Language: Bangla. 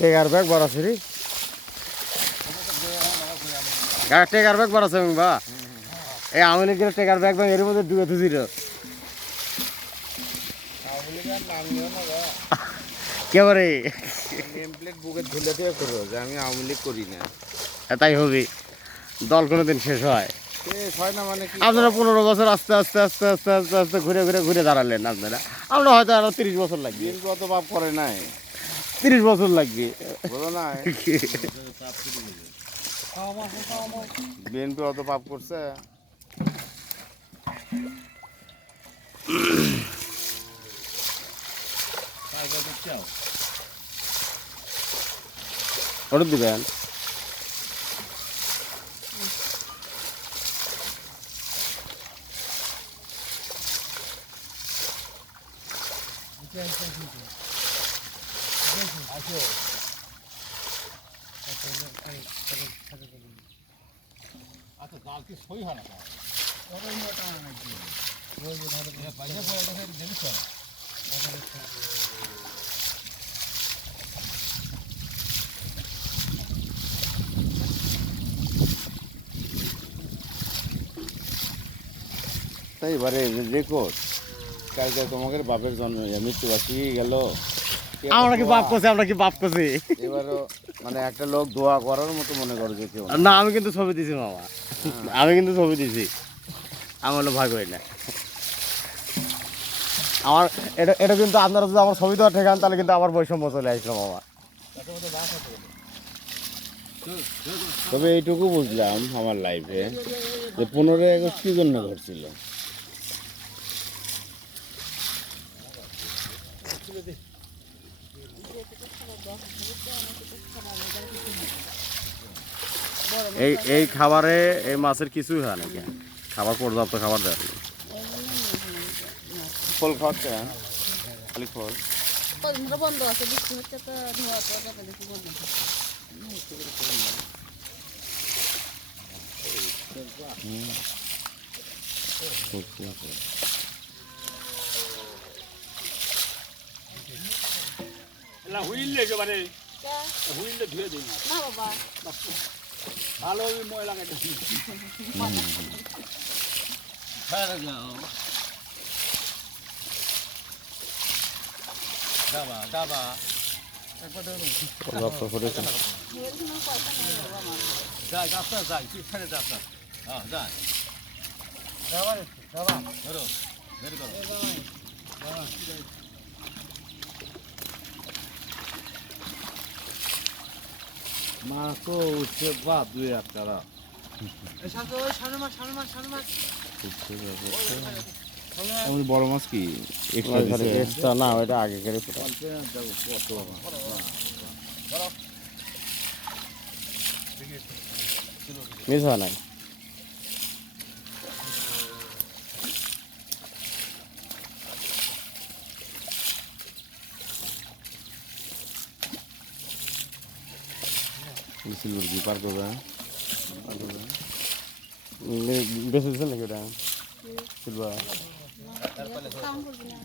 টেকার ব্যাগ বড় আছে টেকার ব্যাগ বড় আছে বা এই আমি নাকি টেকার ব্যাগ ব্যাগ এর মধ্যে ডুবে থুছিল কেবারে নেম প্লেট বুকে ঝুলে দিয়ে করো যে আমি আওয়ামী লীগ করি না। তাই হবে দল কোনোদিন শেষ হয় শেষ হয় না মানে কি? আপনারা 15 বছর আস্তে আস্তে আস্তে আস্তে আস্তে আস্তে ঘুরে ঘুরে ঘুরে দাঁড়ালেন আপনারা আমরা হয়তো আরো 30 বছর লাগবে। বিএনপি অত পাপ করে নাই, 30 বছর লাগবে বলো না বিএনপি অত পাপ করছে। ওটা দিবেন আচ্ছা জাল কি সই হয় না তাই এবারে রেকর্ড কালকে তোমাদের বাপের জন্ম মৃত্যুবার্ষিকী গেল, আমরা কি বাপ করছি আমরা কি বাপ করছি এবারও মানে একটা লোক দোয়া করার মতো মনে করো যে কেউ না আমি কিন্তু ছবি দিছি মামা আমি কিন্তু ছবি দিছি আমার হলো ভাগ হয় না আমার এটা এটা কিন্তু আপনারা যদি আমার ছবি দেওয়া ঠেকান তাহলে কিন্তু আমার বৈষম্য চলে আসলো মামা তবে এইটুকু বুঝলাম আমার লাইফে যে 15ই আগস্ট কি জন্য ঘটছিল। এই এই খাবারে এই মাছের কিছুই হয় নাকি খাবার পর্যাপ্ত খাবার দেয় ফল খাওয়াচ্ছে খালি ফল বন্ধ আছে বৃষ্টি হচ্ছে তো ধোয়া তো যাবে দেখি বন্ধ হুইলে একেবারে হুইলে ধুয়ে দিই না না বাবা ভালো ময়লা কেটে ডাবা ডাবা পর্যাপ্ত করেছে যাই রাস্তা যাই পিছনে রাস্তা হ্যাঁ যাই ধরো বের করো মাছ তো উঠছে বা 2-1 টাকা বড় মাছ কি এক্সট্রা না ওইটা আগে করে মিস হয় নাই সিলভার কি পার করবে বেশি দিচ্ছেন নাকি ওটা সিলভার কাম করবি না